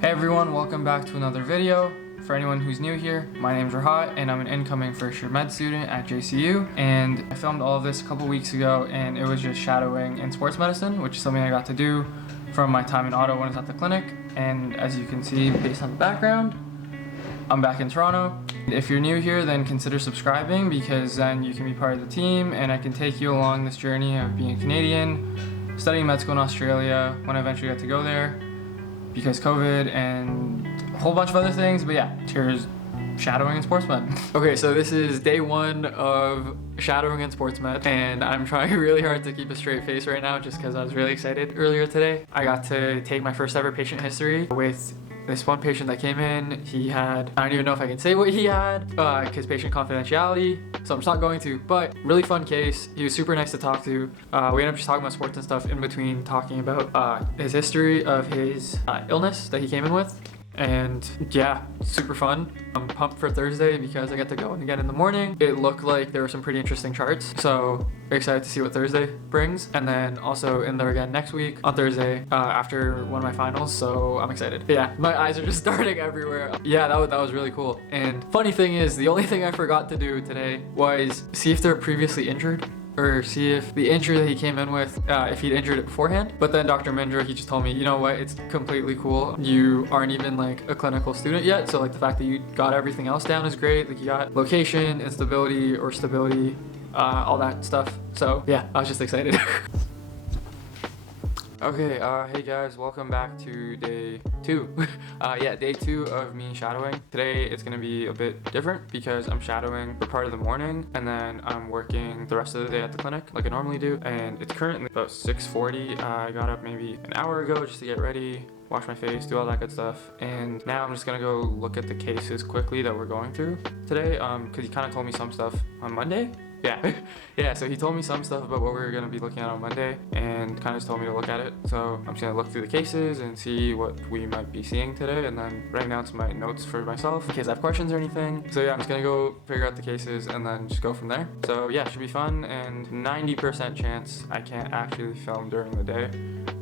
Hey everyone, welcome back to another video. For anyone who's new here, my name's Rahat and I'm an incoming first year med student at JCU, and I filmed all of this a couple weeks ago and it was just shadowing in sports medicine, which is something I got to do from my time in auto when I was at the clinic. And as you can see based on the background, I'm back in Toronto. If you're new here, then consider subscribing because then you can be part of the team and I can take you along this journey of being a Canadian, studying med school in Australia when I eventually get to go there because COVID and a whole bunch of other things. But yeah, here's shadowing in sports med. Okay, so this is day one of shadowing in sports med and I'm trying really hard to keep a straight face right now just because I was really excited earlier today. I got to take my first ever patient history with this one patient that came in. He had, I don't even know if I can say what he had, because patient confidentiality, so I'm just not going to, but really fun case. He was super nice to talk to. We ended up just talking about sports and stuff in between talking about his history of his illness that he came in with. And yeah, super fun. I'm pumped for Thursday because I get to go in again in the morning. It looked like there were some pretty interesting charts, so excited to see what Thursday brings. And then also in there again next week on Thursday after one of my finals, so I'm excited. But yeah, my eyes are just starting everywhere. Yeah, that was really cool. And funny thing is, the only thing I forgot to do today was see if they're previously injured, or see if the injury that he came in with, if he'd injured it beforehand. But then Dr. Mindra, he just told me, you know what, it's completely cool. You aren't even like a clinical student yet, so like the fact that you got everything else down is great. Like you got location, instability, or stability, all that stuff. So yeah, I was just excited. Okay, hey guys, welcome back to day two. Yeah, day two of me shadowing. Today it's gonna be a bit different because I'm shadowing for part of the morning and then I'm working the rest of the day at the clinic like I normally do. And it's currently about 6:40. I got up maybe an hour ago just to get ready, wash my face, do all that good stuff. And now I'm just gonna go look at the cases quickly that we're going through today, because he kind of told me some stuff on Monday. Yeah, yeah, so he told me some stuff about what we were going to be looking at on Monday and kind of just told me to look at it. So I'm just going to look through the cases and see what we might be seeing today and then writing down some of my notes for myself in case I have questions or anything. So yeah, I'm just going to go figure out the cases and then just go from there. So yeah, it should be fun, and 90% chance I can't actually film during the day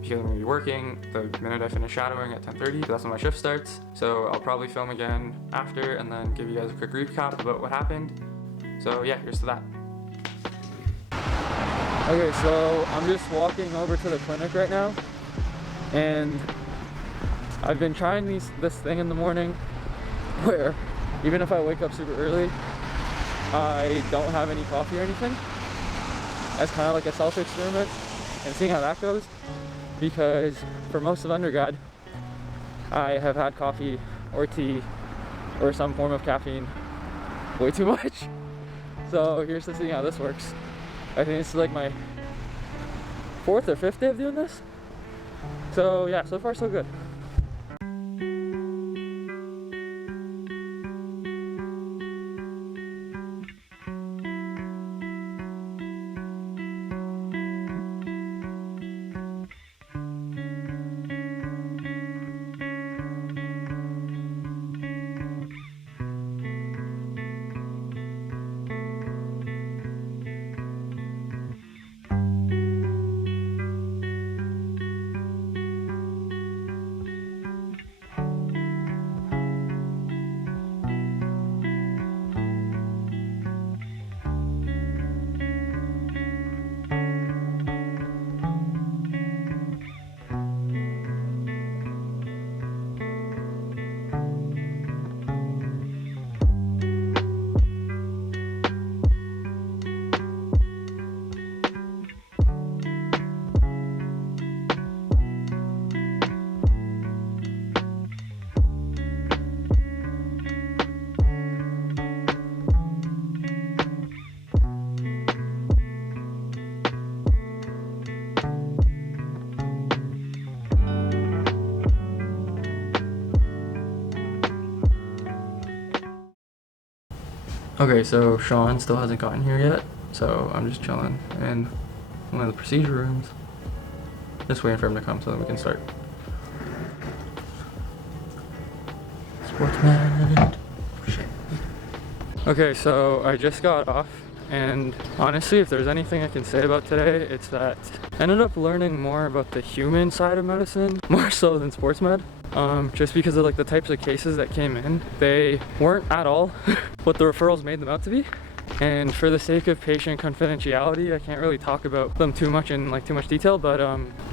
because I'm going to be working the minute I finish shadowing at 10:30. So that's when my shift starts. So I'll probably film again after and then give you guys a quick recap about what happened. So yeah, here's to that. Okay, so I'm just walking over to the clinic right now, and I've been trying this thing in the morning where even if I wake up super early, I don't have any coffee or anything, as kind of like a self-experiment and seeing how that goes, because for most of undergrad, I have had coffee or tea or some form of caffeine way too much. So here's to seeing how this works. I think it's like my 4th or 5th day of doing this. So yeah, so far so good. Okay, so Sean still hasn't gotten here yet, so I'm just chilling in one of the procedure rooms. Just waiting for him to come so that we can start. Sportsman. Shit. Okay, so I just got off, and honestly, if there's anything I can say about today, it's that I ended up learning more about the human side of medicine, more so than sports med. just because of like the types of cases that came in. They weren't at all what the referrals made them out to be. And for the sake of patient confidentiality, I can't really talk about them too much in like too much detail, but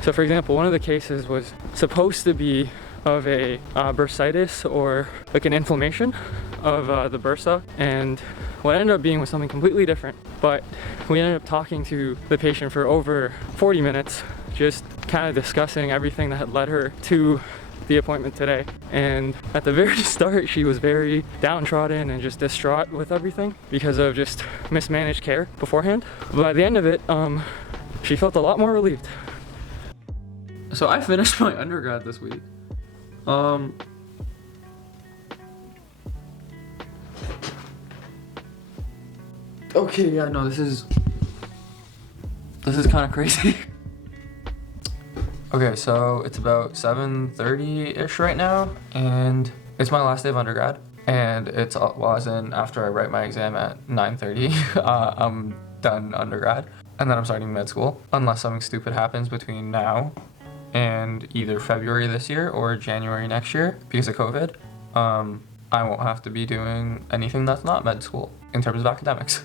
so for example, one of the cases was supposed to be of a bursitis, or like an inflammation of the bursa, and what ended up being was something completely different. But we ended up talking to the patient for over 40 minutes, just kind of discussing everything that had led her to the appointment today. And at the very start, she was very downtrodden and just distraught with everything because of just mismanaged care beforehand. But by the end of it, she felt a lot more relieved. So I finished my undergrad this week. Okay, yeah, no, this is kind of crazy. Okay, so it's about 7:30-ish right now, and it's my last day of undergrad, and it's, well, as in after I write my exam at 9:30, I'm done undergrad, and then I'm starting med school, unless something stupid happens between now and either February this year or January next year because of COVID. I won't have to be doing anything that's not med school in terms of academics.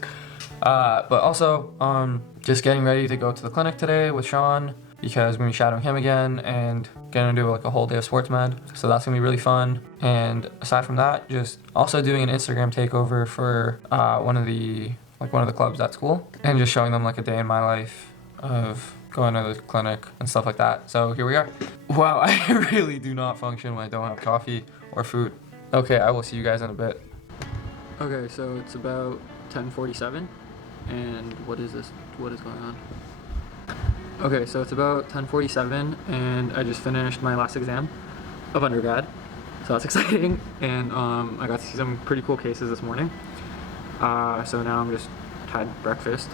But also, just getting ready to go to the clinic today with Sean, because we're gonna be shadowing him again and gonna do like a whole day of sports med. So that's gonna be really fun. And aside from that, just also doing an Instagram takeover for one of the clubs at school, and just showing them like a day in my life of going to the clinic and stuff like that. So here we are. Wow, I really do not function when I don't have coffee or food. Okay, I will see you guys in a bit. Okay, so it's about 10:47, and what is this? What is going on? Okay, so it's about 10:47, and I just finished my last exam of undergrad, so that's exciting. And I got to see some pretty cool cases this morning. So now I'm just had breakfast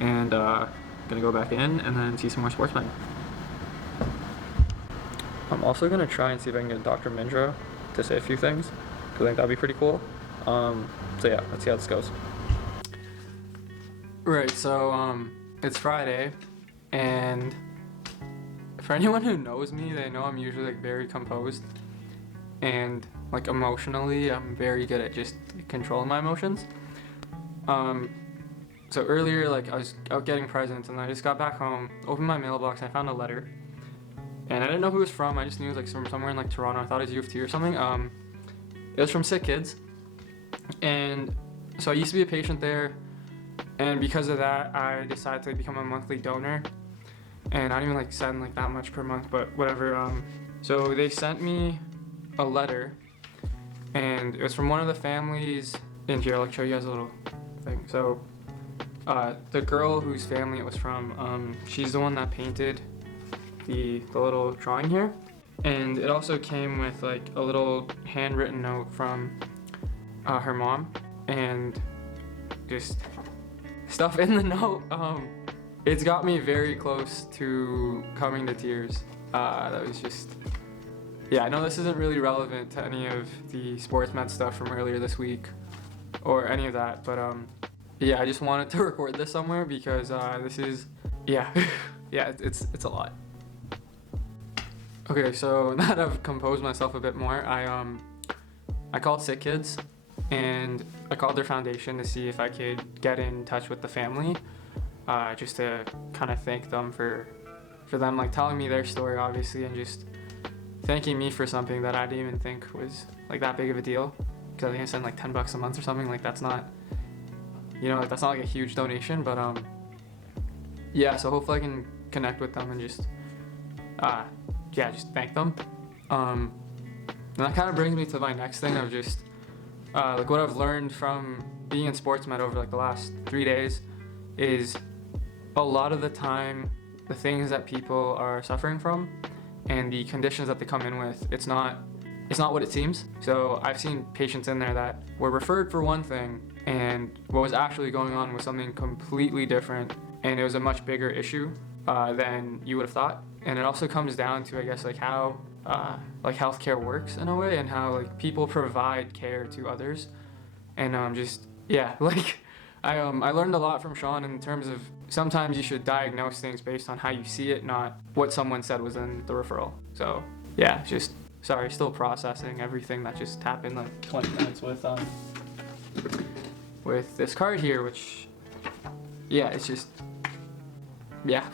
and gonna go back in and then see some more sports med. I'm also gonna try and see if I can get Dr. Mindra to say a few things, because I think that'd be pretty cool. So yeah, let's see how this goes. Right, so it's Friday, and for anyone who knows me, they know I'm usually like very composed, and like emotionally, I'm very good at just controlling my emotions. So earlier, like I was out getting presents, and I just got back home, opened my mailbox, and I found a letter. And I didn't know who it was from. I just knew it was like from somewhere in like Toronto. I thought it was U of T or something. It was from SickKids. And so I used to be a patient there, and because of that, I decided to become a monthly donor. And I don't even like send like that much per month, but whatever. So they sent me a letter, and it was from one of the families in here. I'll show you guys a little thing. So the girl whose family it was from, she's the one that painted the little drawing here, and it also came with like a little handwritten note from her mom, and just stuff in the note. It's got me very close to coming to tears. That was just, yeah, I know this isn't really relevant to any of the sports med stuff from earlier this week or any of that, but yeah, I just wanted to record this somewhere because this is, yeah, yeah, it's a lot. Okay, so now that I've composed myself a bit more, I called SickKids, and I called their foundation to see if I could get in touch with the family, just to kind of thank them for them like telling me their story, obviously, and just thanking me for something that I didn't even think was like that big of a deal. Because I think I sent like $10 a month or something. Like that's not, you know, like that's not like a huge donation, but yeah. So hopefully I can connect with them and just yeah, just thank them. And that kind of brings me to my next thing of just like what I've learned from being in sports med over like the last 3 days is a lot of the time the things that people are suffering from and the conditions that they come in with, it's not what it seems. So I've seen patients in there that were referred for one thing, and what was actually going on was something completely different, and it was a much bigger issue than you would have thought. And it also comes down to, I guess, like how like healthcare works in a way, and how like people provide care to others. And just, yeah, like I learned a lot from Sean in terms of sometimes you should diagnose things based on how you see it, not what someone said was in the referral. So yeah, just Sorry, still processing everything that just happened like 20 minutes with this card here, which, yeah, it's just, yeah.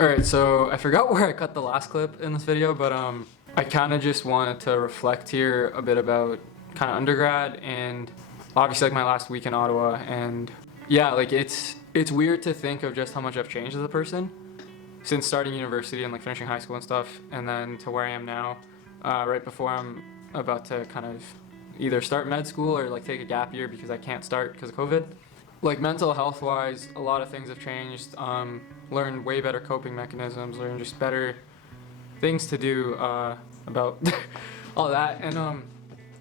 Alright, so I forgot where I cut the last clip in this video, but I kind of just wanted to reflect here a bit about kind of undergrad and obviously like my last week in Ottawa, and yeah, like it's weird to think of just how much I've changed as a person since starting university and like finishing high school and stuff, and then to where I am now, right before I'm about to kind of either start med school or like take a gap year because I can't start because of COVID. Like mental health wise, a lot of things have changed. Learned way better coping mechanisms, learned just better things to do about all that, and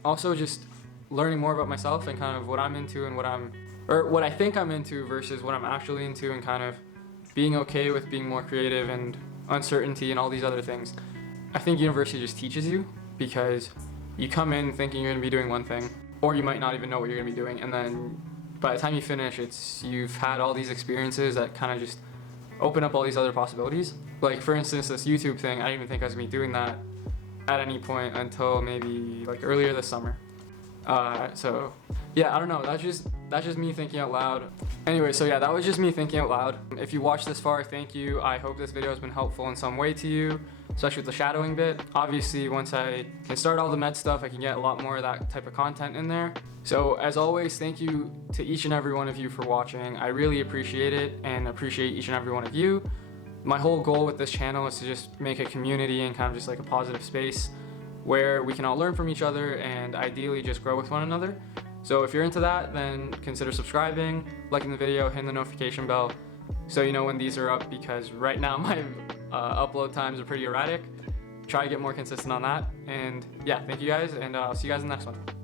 also just learning more about myself and kind of what I'm into and what I think I'm into versus what I'm actually into, and kind of being okay with being more creative and uncertainty and all these other things. I think university just teaches you, because you come in thinking you're going to be doing one thing, or you might not even know what you're going to be doing, and then by the time you finish, you've had all these experiences that kind of just open up all these other possibilities. Like for instance, this YouTube thing, I didn't even think I was going to be doing that at any point until maybe like earlier this summer. So yeah, I don't know, that's just me thinking out loud. Anyway, so yeah, that was just me thinking out loud. If you watched this far, thank you. I hope this video has been helpful in some way to you, especially with the shadowing bit. Obviously, once I can start all the med stuff, I can get a lot more of that type of content in there. So as always, thank you to each and every one of you for watching. I really appreciate it, and appreciate each and every one of you. My whole goal with this channel is to just make a community and kind of just like a positive space where we can all learn from each other and ideally just grow with one another. So if you're into that, then consider subscribing, liking the video, hitting the notification bell so you know when these are up, because right now my upload times are pretty erratic. Try to get more consistent on that. And yeah, thank you guys, and I'll see you guys in the next one.